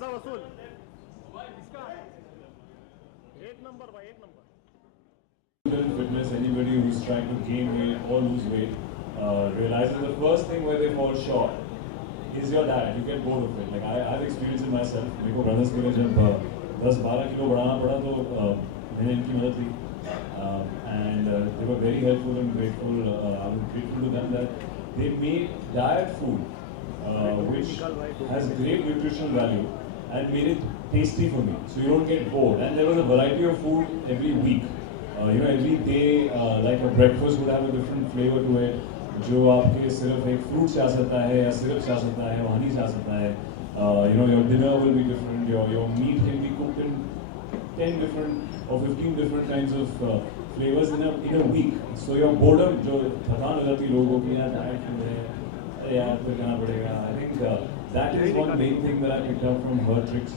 पैसा वसूल इसका एक नंबर भाई, एक number. Fitness, anybody who's trying to gain weight or lose weight realizes the first thing where they fall short is your diet. You get bored of it. Like I've experienced it myself. मेरे को brothers के लिए जब 10-12 kilo बढ़ाना पड़ा तो मैंने इनकी मदद ली and they were very helpful and grateful. I was grateful to them that they made diet food which has great nutritional value and made it tasty for me. So you don't get bored. And there was a variety of food every week. Every day, like a breakfast would have a different flavor to it. जो आपके सिर्फ एक fruit से आ सकता है या syrup से आ सकता है, हनी से आ सकता है. Your dinner will be different. Your meat can be cooked in 10 different or 15 different kinds of flavors in a week. So your boredom जो थकान हो जाती है लोगों की यार डाइट में अरे यार फिर करना पड़ेगा. I think that is one main thing that I picked up from her tricks,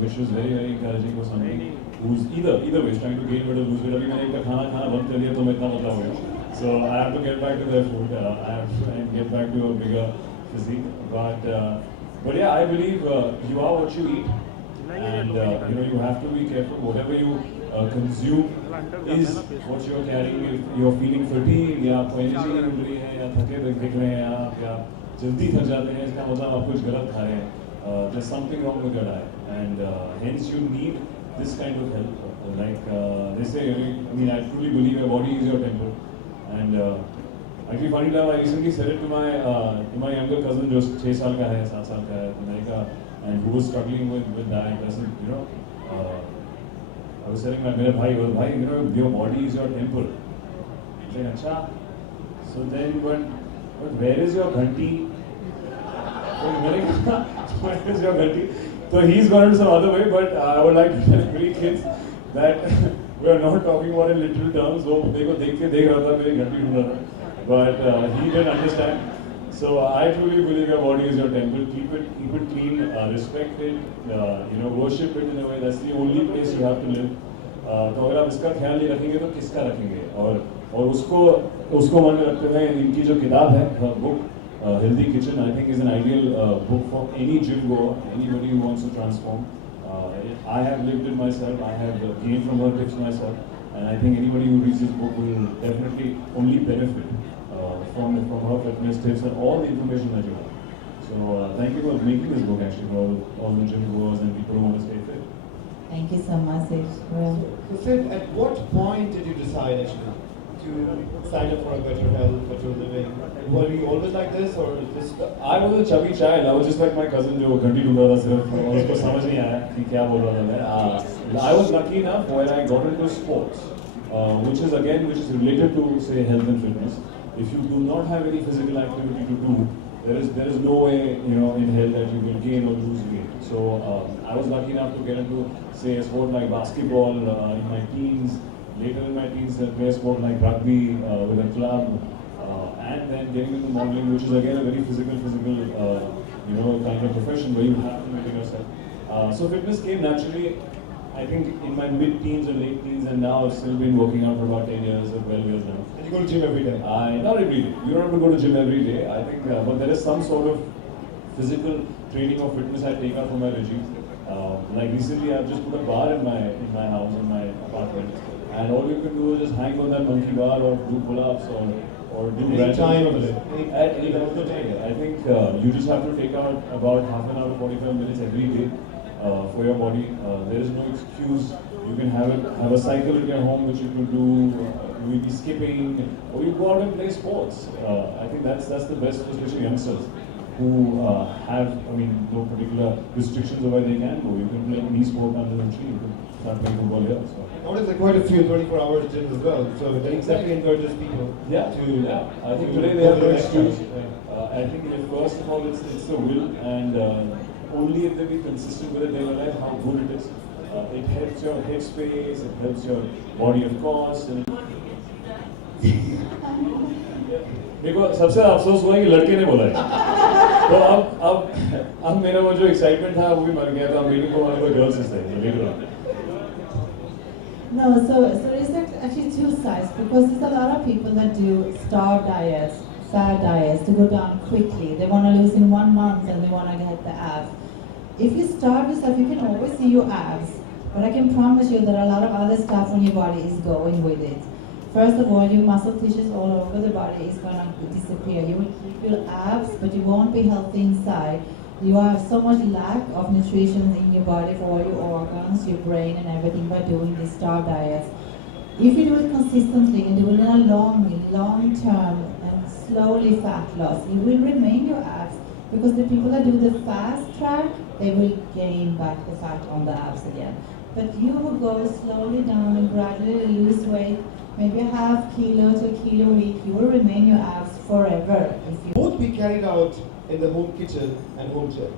which was very very encouraging for somebody who's either way trying to gain weight or lose weight. अभी मैंने एक खाना बंद कर दिया तो मैं इतना पतला हो गया. So I have to get back to their food. I have to try and get back to a bigger physique. But yeah, I believe you are what you eat, and you have to be careful. Whatever you consume is what you are carrying. If you are feeling fatigue या आपको energy नहीं मिल रही है या थके दिख रहे हैं आप या जल्दी थक जाते हैं, इसका मतलब आप कुछ गलत खा रहे हैं. There's something wrong with your diet, and hence you need this kind of help. Like they say, I truly believe your body is your temple. And actually, funny enough, I recently said it to my younger cousin, जो 6 साल का है, 7 साल का है, America, and who was struggling with diet. I said, I was telling मेरे भाई, your body is your temple. I said, अच्छा. So then, but where is your ghanti? Where is your ghanti? So he's gone in some other way, but I would like to tell every kids that we are not talking about in literal terms. So देखो देख के देख रहा था मेरी घंटी ढूंढ रहा था, but he didn't understand. So I truly believe your body is your temple. Keep it clean, respect it, worship it in a way. That's the only place you have to live. तो अगर आप इसका ख्याल नहीं रखेंगे तो किसका रखेंगे? और उसको मन में रखते हुए इनकी जो किताब है book Healthy Kitchen, I think is an ideal book for any gym goer, anybody who wants to transform. I have lived it myself, I have gained from her tips myself, and I think anybody who reads this book will definitely only benefit from her fitness tips and all the information that you have. So thank you for making this book actually for all the gym goers and people who want to stay fit. Thank you so much, Sid. So Sid, at what point did you decide actually to sign up for a better health, better living? Were you always like this, or is this? I was a chubby child. I was just like my cousin जो घंटी ढूंढ रहा था सिर्फ और उसको समझ नहीं आया कि क्या बोल रहा था मैं. I was lucky enough when I got into sports, which is related to say health and fitness. If you do not have any physical activity to do, there is no way in health that you will gain or lose weight. So I was lucky enough to get into say a sport like basketball in my teens. Later in my teens, I played a sport like rugby with a club, and then getting into modeling, which is again a very physical, kind of profession where you have to maintain yourself. So fitness came naturally, I think, in my mid-teens and late teens, and now I've still been working out for about 10 years or 12 years now. And you go to gym every day? Not every day. You don't have to go to gym every day. I think, but there is some sort of physical training or fitness I take out from my regime. Like recently, I've just put a bar in my house, in my apartment. And all you can do is just hang on that monkey bar or do pull-ups or do any time of the day. At any time of the day. I think you just have to take out about half an hour to 45 minutes every day for your body. There is no excuse. You can have a cycle in your home which you can do. You will be skipping, or you go out and play sports. I think that's the best for especially youngsters who have no particular restrictions of where they can go. You can play any sport under the tree. You can start playing football here. So. Notice there are quite a few 24-hour gyms as well, so that exactly encourages people to. I think today they have no excuse. I think first of all it's the will, and only if they be consistent with it, they realize how good it is. It helps your headspace, it helps your body, of course. देखो सबसे अफसोस हुआ है कि लड़के ने बोला है तो अब मेरा वो जो एक्साइटमेंट था वो भी मर गया था. मेरे को हमारे गर्ल्स से सही No, so is there actually two sides, because there's a lot of people that do starve diets, fad diets to go down quickly. They want to lose in 1 month and they want to get the abs. If you starve yourself, you can always see your abs, but I can promise you that a lot of other stuff on your body is going with it. First of all, your muscle tissues all over the body is going to disappear. You will keep your abs, but you won't be healthy inside. You have so much lack of nutrition in your body for all your organs, your brain, and everything by doing these starve diets. If you do it consistently and do it in a long term and slowly fat loss, you will remain your abs, because the people that do the fast track, they will gain back the fat on the abs again. But you who go slowly down and gradually lose weight, maybe a half kilo to a kilo a week, you will remain your abs forever. If you Both be carried out in the home kitchen and home gym.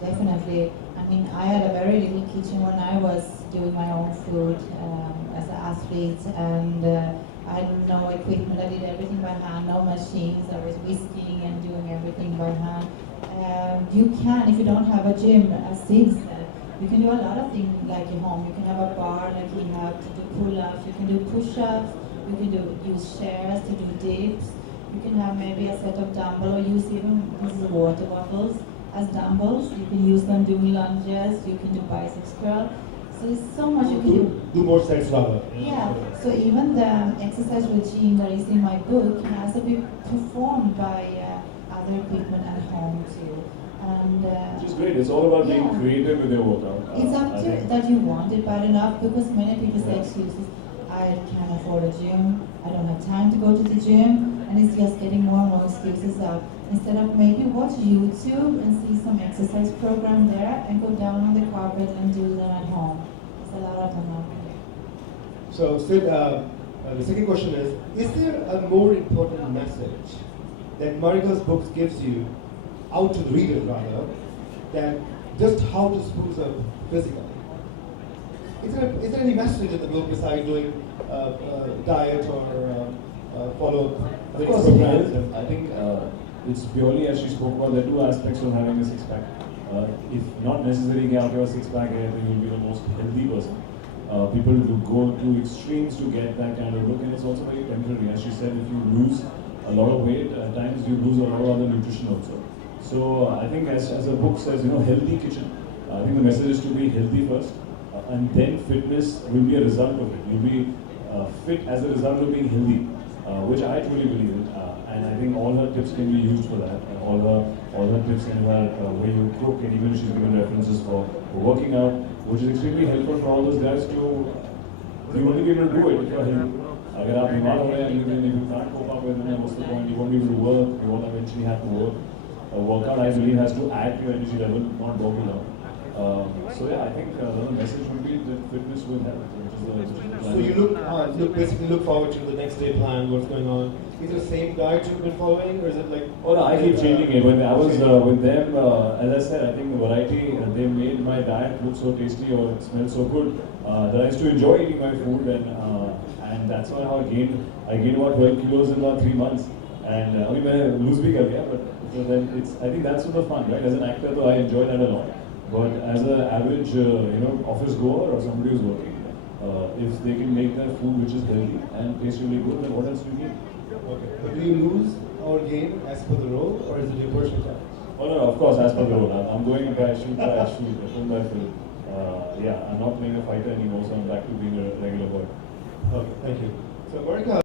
Definitely. I mean, I had a very little kitchen when I was doing my own food as an athlete, and I had no equipment. I did everything by hand, no machines. I was whisking and doing everything by hand. You can, if you don't have a gym, as Sid said, you can do a lot of things like at home. You can have a bar like you have to do pull-ups, you can do push-ups, you can use chairs to do dips, you can have maybe a set of dumbbell, or use even these water bottles as dumbbells. You can use them doing lunges, you can do biceps curl. So there's so much you can do. Do more sets rather. Yeah, so even the exercise regime that is in my book has to be performed by other equipment at home too. And Which is great. It's all about being yeah. creative with your workout. It's up I to think. that you want it bad enough, because many people say Yeah. excuses. I can't afford a gym, I don't have time to go to the gym, and it's just getting more and more excuses out. Instead of maybe watch YouTube and see some exercise program there and go down on the carpet and do them at home. There's a lot of them out there. So, Sid, the second question is there a more important message that Marika's books gives you, out to the reader rather, than just how to spruce up physically? Is there any message in the book besides doing diet or follow Of fitness course, programs? I think it's purely, as she spoke about, there are two aspects of having a six-pack. If not necessary कि आपके पास six-pack है, then you'll be the most healthy person. People do go to extremes to get that kind of look, and it's also very temporary. As she said, if you lose a lot of weight, at times you lose a lot of other nutrition also. So I think as the book says, healthy kitchen. I think the message is to be healthy first, and then fitness will be a result of it. You'll be fit as a result of being healthy, which I truly believe in. And I think all her tips can be used for that. And all her tips in her way you cook, and even she's given references for working out, which is extremely helpful for all those guys to. You won't be able to do it if you're healthy. अगर आप बीमार हो रहे हैं, if you can't cope up with it, what's the point? You won't be able to work. You won't eventually have to work. A workout, I believe, has to add to your energy level, not bog you down. So yeah, I think the message would be that fitness will help. So you look forward to the next day plan, what's going on. Is it the same diet you've been following, or is it like? Oh no, I keep changing it. When I was with them, as I said, I think the variety they made my diet look so tasty or it smelled so good that I used to enjoy eating my food, and that's why how I gained about 12 kilos in about 3 months. And I mean, I lose big again, but so then I think that's super fun, right? As an actor, though, I enjoy that a lot. But as an average, office goer or somebody who's working, if they can make their food which is healthy and tastes really good, then what else do you need? Okay. But do you lose or gain as per the role, or is it your personal challenge? Oh no, of course, as per the role. I'm going by shoot by shoot, film by film. Yeah, I'm not playing a fighter anymore, so I'm back to being a regular boy. Okay, thank you. So Marika,